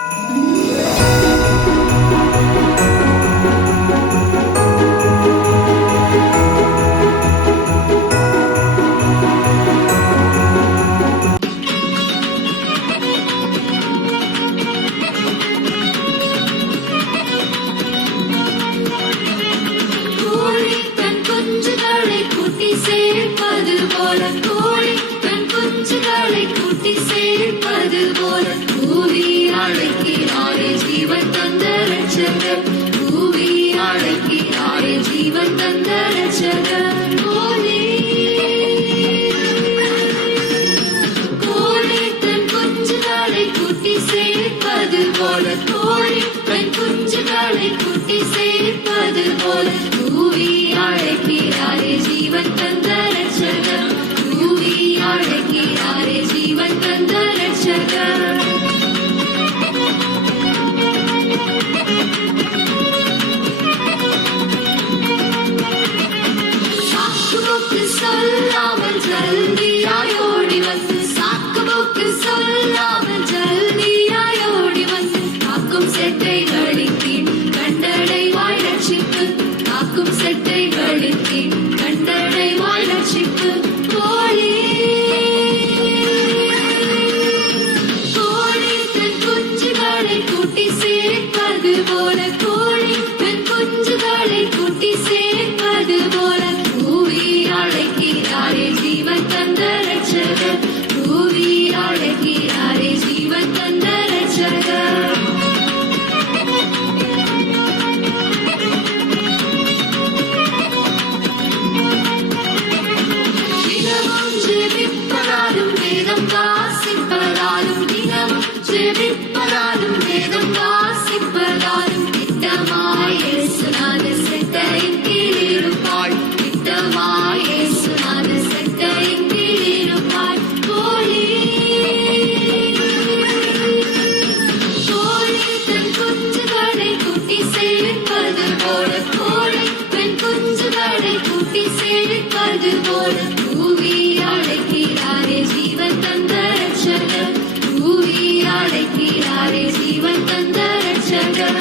கோழி அழைக்கிறாரே ஜீவன் தந்த ரட்சகர் பூவி அழைக்கிறாரே ஜீவன் தந்த ரட்சகர் கோழி சேர்ப்பது போல. கோழி தன் குஞ்சுகளை கூட்டி சேர்ப்பது போல. பூவி அழைக்கிறாரே ஜீவன் தந்த ரட்சகர் பூவி அழைக்கிறாரே ஜீவன் தந்த ரட்சகர் சொல்லாமல் ஜல்தியாய் ஓடி வந்து சாக்குபோக்கு தினமும் வேதம் வாசிப்பதாலும் திட்டமாய் இயேசுநாத செட்டையின் கீழ் இருப்பாய் திட்டமாய் இயேசுநாத செட்டையின் கீழ் இருப்பாய் கோழி கோழி தன் குஞ்சுகளை கூட்டி சேர்ப்பது போல கோழி தன் குஞ்சுகளை கூட்டி சேர்ப்பது போல பூவி அழைக்கிறாரே ஜீவன் அழைக்கிறாரே ஜீவன் தந்த ரட்சகர்